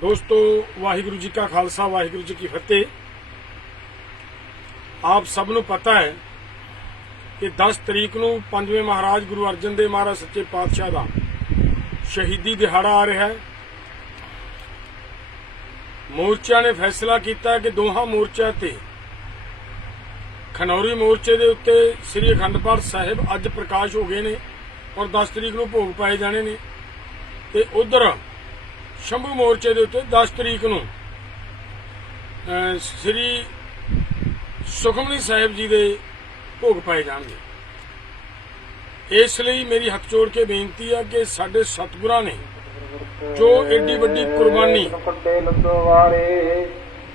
ਦੋਸਤੋ, ਵਾਹਿਗੁਰੂ ਜੀ ਕਾ ਖਾਲਸਾ, ਵਾਹਿਗੁਰੂ ਜੀ ਕੀ ਫਤਿਹ। ਆਪ ਸਭ ਨੂੰ ਪਤਾ ਹੈ ਕਿ 10 ਤਰੀਕ ਨੂੰ ਪੰਜਵੇਂ ਮਹਾਰਾਜ ਗੁਰੂ ਅਰਜਨ ਦੇਵ ਮਹਾਰਾਜ ਸੱਚੇ ਪਾਤਸ਼ਾਹ ਦਾ ਸ਼ਹੀਦੀ ਦਿਹਾੜਾ ਆ ਰਿਹਾ ਹੈ। ਮੋਰਚਿਆਂ ਨੇ ਫੈਸਲਾ ਕੀਤਾ ਕਿ ਦੋਹਾਂ ਮੋਰਚਿਆਂ ਤੇ, ਖਨੌਰੀ ਮੋਰਚੇ ਦੇ ਉੱਤੇ ਸ੍ਰੀ ਅਖੰਡ ਪਾਠ ਸਾਹਿਬ ਅੱਜ ਪ੍ਰਕਾਸ਼ ਹੋ ਗਏ ਨੇ ਔਰ 10 ਤਰੀਕ ਨੂੰ ਭੋਗ ਪਾਏ ਜਾਣੇ ਨੇ। ਤੇ ਉਧਰ ਸ਼ੰਭੂ ਮੋਰਚੇ ਦੇ ਉੱਤੇ 10 ਤਰੀਕ ਨੂੰ ਸ੍ਰੀ ਸੁਖਮਨੀ ਸਾਹਿਬ ਜੀ ਦੇ ਭੋਗ ਪਾਏ ਜਾਣਗੇ। ਇਸ ਲਈ ਮੇਰੀ ਹੱਥ ਜੋੜ ਕੇ ਬੇਨਤੀ ਹੈ ਕਿ ਸਾਡੇ ਸਤਿਗੁਰਾਂ ਨੇ ਜੋ ਏਡੀ ਵੱਡੀ ਕੁਰਬਾਨੀ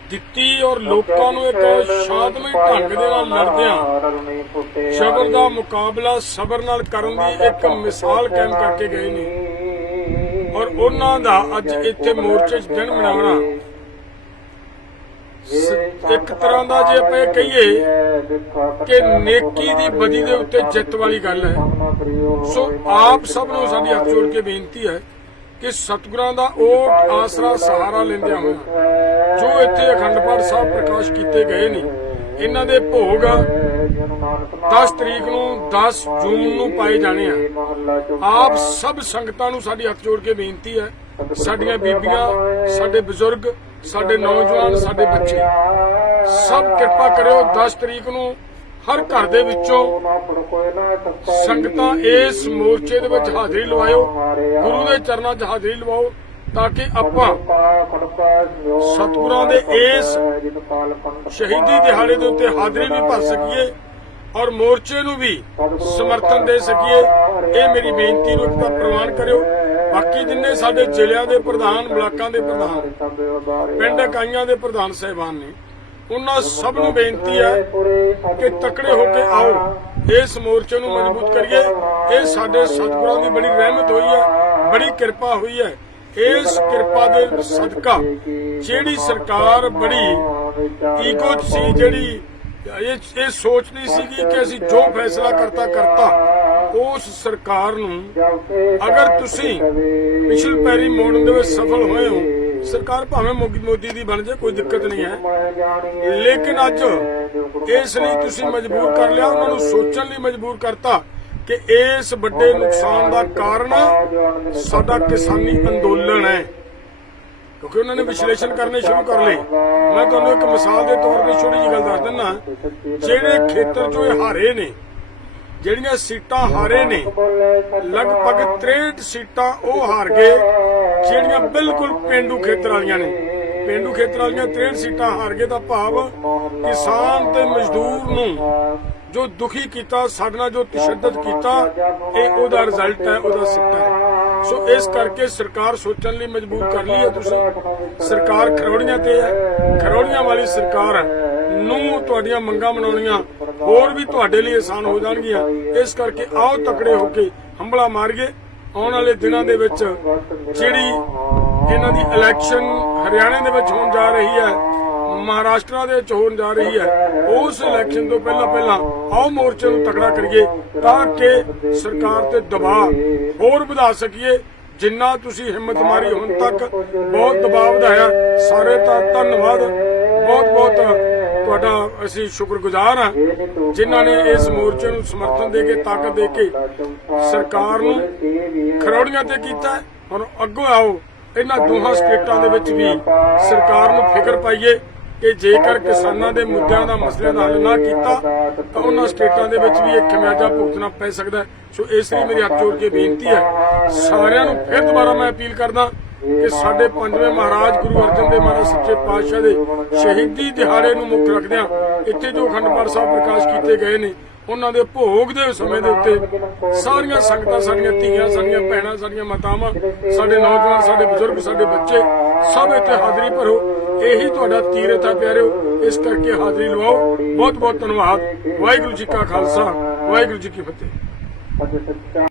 ਦਿੱਤੀ ਔਰ ਲੋਕਾਂ ਨੂੰ ਇੱਕ ਸ਼ਾਂਤਮਈ ਢੰਗ ਦੇ ਨਾਲ ਲੜਦਿਆਂ ਸ਼ਬਰ ਦਾ ਮੁਕਾਬਲਾ ਸਬਰ ਨਾਲ ਕਰਨ ਦੀ ਇੱਕ ਮਿਸਾਲ ਕਾਇਮ ਕਰਕੇ ਗਏ ਨੇ। ਔਰ ਉਹਨਾਂ ਦਾ ਅੱਜ ਇੱਥੇ ਮੋਰਚੇ 'ਚ ਦਿਨ ਮਨਾਉਣਾ ਸ- ਇੱਕ ਤਰ੍ਹਾਂ ਦਾ ਜੇ ਆਪਾਂ ਇਹ ਕਹੀਏ ਕਿ ਨੇਕੀ ਦੀ ਬਦੀ ਦੇ ਉੱਤੇ ਜਿੱਤ ਵਾਲੀ ਗੱਲ ਹੈ। ਸੋ ਆਪ ਸਭ ਨੂੰ ਸਾਡੀ ਹੱਥ ਜੋੜ ਕੇ ਬੇਨਤੀ ਹੈ ਕਿ ਸਤਿਗੁਰਾਂ ਦਾ ਓਟ, ਆਸਰਾ, ਸਹਾਰਾ ਲੈਂਦਿਆਂ ਹੋਇਆ ਜੋ ਇੱਥੇ ਅਖੰਡ ਪਾਠ ਸਾਹਿਬ ਪ੍ਰਕਾਸ਼ ਕੀਤੇ ਗਏ ਨੇ, ਇਹਨਾਂ ਦੇ ਭੋਗ 10 ਤਰੀਕ ਨੂੰ 10 ਜੂਨ ਨੂੰ ਪਾਏ ਜਾਣੇ ਆ। ਆਪ ਸਭ ਸੰਗਤਾਂ ਨੂੰ ਸਾਡੀ ਹੱਥ ਜੋੜ ਕੇ ਬੇਨਤੀ ਹੈ। ਸਾਡੀਆਂ ਬੀਬੀਆਂ ਸਾਡੇ ਬਜ਼ੁਰਗ ਸਾਡੇ ਨੌਜਵਾਨ ਸਾਡੇ ਬੱਚੇ ਸਭ ਕਿਰਪਾ ਕਰਿਓ 10 ਤਰੀਕ ਨੂੰ ਹਰ ਘਰ ਦੇ ਵਿੱਚੋਂ ਸੰਗਤਾਂ ਇਸ ਮੋਰਚੇ ਦੇ ਵਿੱਚ ਹਾਜ਼ਰੀ ਲਵਾਇਓ। ਗੁਰੂ ਦੇ ਚਰਨਾਂ 'ਚ ਹਾਜ਼ਰੀ ਲਵਾਓ। ਤਾਂ ਕਿ ਆਪਾਂ ਸਤਿਗੁਰਾਂ ਦੇ ਇਸ ਸ਼ਹੀਦੀ ਦਿਹਾੜੇ ਦੇ ਉੱਤੇ ਹਾਜ਼ਰੀ ਵੀ ਭਰ ਸਕੀਏ ਔਰ ਮੋਰਚੇ ਨੂੰ ਵੀ ਸਮਰਥਨ ਦੇ ਸਕੀਏ। ਇਹ ਮੇਰੀ ਬੇਨਤੀ ਨੂੰ ਇੱਕ ਪ੍ਰਵਾਨ ਕਰਿਓ। ਬਾਕੀ ਜਿੰਨੇ ਸਾਡੇ ਜ਼ਿਲ੍ਹਿਆਂ ਦੇ ਪ੍ਰਧਾਨ, ਬਲਾਕਾਂ ਦੇ ਪ੍ਰਧਾਨ, ਪਿੰਡ ਇਕਾਈਆਂ ਦੇ ਪ੍ਰਧਾਨ ਸਹਿਬਾਨ ਨੇ, ਉਹਨਾਂ ਸਭ ਨੂੰ ਬੇਨਤੀ ਹੈ ਕਿ ਤਕੜੇ ਹੋ ਕੇ ਆਓ। ਇਸ ਮੋਰਚੇ ਨੂੰ ਮਜ਼ਬੂਤ ਕਰੀਏ। ਇਹ ਸਾਡੇ ਸਤਿਗੁਰਾਂ ਦੀ ਬੜੀ ਰਹਿਮਤ ਹੋਈ ਹੈ, ਬੜੀ ਕਿਰਪਾ ਹੋਈ ਹੈ। ਇਸ ਕਿਰਪਾ ਦੇ ਸਦਕਾ ਜਿਹੜੀ ਸਰਕਾਰ ਬੜੀ ਈਗੋ ਸੀ ਜਿਹੜੀ ਇਹ ਇਹ ਨਹੀਂ ਸੀਗੀ ਕਿ ਅਸੀਂ ਜੋ ਫੈਸਲਾ ਕਰਤਾ ਕਰਤਾ, ਉਸ ਸਰਕਾਰ ਨੂੰ ਅਗਰ ਤੁਸੀਂ ਪਿਛਲ ਪੈਰੀ ਮੋੜਨ ਦੇ ਵਿੱਚ ਸਫਲ ਹੋਏ ਹੋ, ਸਰਕਾਰ ਭਾਵੇਂ ਮੋਦੀ ਦੀ ਬਣ ਜਾਏ, ਕੋਈ ਦਿੱਕਤ ਨਹੀਂ ਹੈ। ਲੇਕਿਨ ਅੱਜ ਇਸ ਲਈ ਤੁਸੀਂ ਮਜਬੂਰ ਕਰ ਲਿਆ, ਉਹਨਾਂ ਨੂੰ ਸੋਚਣ ਲਈ ਮਜਬੂਰ ਕਰਤਾ। ਕਿ ਇਸ ਵੱਡੇ ਨੁਕਸਾਨ ਦਾ ਕਾਰਨ ਸਾਡਾ ਕਿਸਾਨੀ ਅੰਦੋਲਨ ਹੈ। ਕਿਉਂਕਿ ਉਹਨਾਂ ਨੇ ਵਿਸ਼ਲੇਸ਼ਣ ਕਰਨੇ ਸ਼ੁਰੂ ਕਰ ਲਏ। ਮੈਂ ਤੁਹਾਨੂੰ ਇੱਕ ਮਿਸਾਲ ਦੇ ਤੌਰ ਤੇ ਛੋਟੀ ਜਿਹੀ ਗੱਲ ਦੱਸ ਦਿੰਦਾ ਜਿਹੜੇ ਖੇਤਰ ਚੋਂ ਇਹ ਹਾਰੇ ਨੇ, ਜਿਹੜੀਆਂ ਸੀਟਾਂ ਹਾਰੇ ਨੇ, ਲਗਭਗ 63 ਸੀਟਾਂ ਉਹ ਹਾਰ ਗਏ, ਜਿਹੜੀਆਂ ਬਿਲਕੁਲ ਪਿੰਡੂ ਖੇਤਰ ਵਾਲੀਆਂ ਨੇ। ਪੇਂਡੂ ਖੇਤਰ ਵਾਲੀਆਂ 63 ਸੀਟਾਂ ਹਾਰ ਗਏ ਦਾ ਭਾਵ ਕਿਸਾਨ ਤੇ ਮਜ਼ਦੂਰ ਨੂੰ ਜੋ ਦੁਖੀ ਕੀਤਾ, ਸਾਡੇ ਨਾਲ ਜੋ ਤਸ਼ੱਦਦ ਕੀਤਾ, ਇਹ ਉਹਦਾ ਰਿਜ਼ਲਟ ਹੈ, ਉਹਦਾ ਸਿੱਟਾ ਹੈ। ਸੋ ਇਸ ਕਰਕੇ ਸਰਕਾਰ ਸੋਚਣ ਲਈ ਮਜਬੂਰ ਕਰ ਲਈ ਹੈ ਤੁਸੀਂ। ਸਰਕਾਰ ਖਰੋੜੀਆਂ ਤੇ ਹੈ, ਖਰੋੜੀਆਂ ਵਾਲੀ ਸਰਕਾਰ ਨੂੰ ਤੁਹਾਡੀਆਂ ਮੰਗਾਂ ਮਨਾਉਣੀਆਂ, ਹੋਰ ਵੀ ਤੁਹਾਡੇ ਲਈ ਆਸਾਨ ਹੋ ਜਾਣਗੀਆਂ। ਇਸ ਕਰਕੇ ਆਓ ਤਕੜੇ ਹੋ ਕੇ ਹੰਬਲਾ ਮਾਰੀਏ। ਆਉਣ ਵਾਲੇ ਦਿਨਾਂ ਦੇ ਵਿੱਚ ਜਿਹੜੀ ਜਿਨ੍ਹਾਂ ਦੀ ਇਲੈਕਸ਼ਨ ਹਰਿਆਣੇ ਦੇ ਵਿੱਚ ਹੋਣ ਜਾ ਰਹੀ ਹੈ, ਮਹਾਰਾਸ਼ਟਰ ਦੇ ਵਿੱਚ ਹੋਣ ਜਾ ਰਹੀ ਹੈ, ਉਸ ਇਲੈਕਸ਼ਨ ਤੋਂ ਪਹਿਲਾਂ ਪਹਿਲਾਂ ਆਓ ਮੋਰਚੇ ਨੂੰ ਤਕੜਾ ਕਰੀਏ ਤਾਂ ਕਿ ਸਰਕਾਰ ਤੇ ਦਬਾਅ ਹੋਰ ਵਧਾ ਸਕੀਏ। ਜਿੰਨਾ ਤੁਸੀਂ ਹਿੰਮਤ ਮਾਰੀ ਹੁਣ ਤੱਕ, ਬਹੁਤ ਦਬਾਅ ਵਧਾਇਆ। ਸਾਰੇ ਦਾ ਧੰਨਵਾਦ। ਬਹੁਤ ਬਹੁਤ ਤੁਹਾਡਾ ਅਸੀਂ ਸ਼ੁਕਰਗੁਜ਼ਾਰ ਹਾਂ ਜਿਨ੍ਹਾਂ ਨੇ ਇਸ ਮੋਰਚੇ ਨੂੰ ਸਮਰਥਨ ਦੇ ਕੇ, ਤਾਕਤ ਦੇ ਕੇ ਸਰਕਾਰ ਨੂੰ ਖਰੋੜੀਆਂ ਤੇ ਕੀਤਾ। ਹੈ। ਹੁਣ ਅੱਗੋਂ ਆਓ। ਇਹਨਾਂ ਦੋਹਾਂ ਸਟੇਟਾਂ ਦੇ ਵਿੱਚ ਵੀ ਸਰਕਾਰ ਨੂੰ ਫਿਕਰ ਪਾਈਏ ਕਿ ਜੇਕਰ ਕਿਸਾਨਾਂ ਦੇ ਮੁੱਦਿਆਂ ਦਾ ਮਸਲਿਆਂ ਦਾ ਹੱਲ ਨਾ ਕੀਤਾ, ਤਾਂ ਉਹਨਾਂ ਸਟੇਟਾਂ ਦੇ ਵਿੱਚ ਵੀ ਇਹ ਖਮਿਆਜਾ ਭੁਗਤਣਾ ਪੈ ਸਕਦਾ ਸੋ ਇਸ ਲਈ ਮੇਰੀ ਹੱਥ ਜੋੜ ਕੇ ਬੇਨਤੀ ਹੈ, ਸਾਰਿਆਂ ਨੂੰ ਫਿਰ ਦੁਬਾਰਾ ਮੈਂ ਅਪੀਲ ਕਰਦਾ ਕਿ ਸਾਡੇ ਪੰਜਵੇਂ ਮਹਾਰਾਜ ਗੁਰੂ ਅਰਜਨ ਦੇਵ ਮਹਾਰਾਜ ਸੱਚੇ ਪਾਤਸ਼ਾਹ ਦੇ ਸ਼ਹੀਦੀ ਦਿਹਾੜੇ ਨੂੰ ਮੁੱਖ ਰੱਖਦਿਆਂ ਇੱਥੇ ਜੋ ਅਖੰਡ ਪਾਠ ਸਾਹਿਬ ਪ੍ਰਕਾਸ਼ ਕੀਤੇ ਗਏ ਨੇ ਉਹਨਾਂ ਦੇ ਭੋਗ ਦੇ ਸਮੇਂ ਦੇ ਉੱਤੇ ਸਾਰੀਆਂ ਸੰਗਤਾਂ ਸਾਡੀਆਂ ਧੀਆਂ ਸਾਡੀਆਂ ਭੈਣਾਂ ਸਾਡੀਆਂ ਮਾਤਾਵਾਂ, ਸਾਡੇ ਨੌਜਵਾਨ, ਸਾਡੇ ਬਜ਼ੁਰਗ, ਸਾਡੇ ਬੱਚੇ ਸਭ ਇੱਥੇ ਹਾਜ਼ਰੀ ਭਰੋ। ਇਹੀ ਤੁਹਾਡਾ ਤੀਰਥ ਹੈ ਪਿਆਰਿਓ, ਇਸ ਕਰਕੇ ਹਾਜ਼ਰੀ ਲਵਾਓ। ਬਹੁਤ ਬਹੁਤ ਧੰਨਵਾਦ। ਵਾਹਿਗੁਰੂ ਜੀ ਕਾ ਖਾਲਸਾ, ਵਾਹਿਗੁਰੂ ਜੀ ਕੀ ਫਤਿਹ।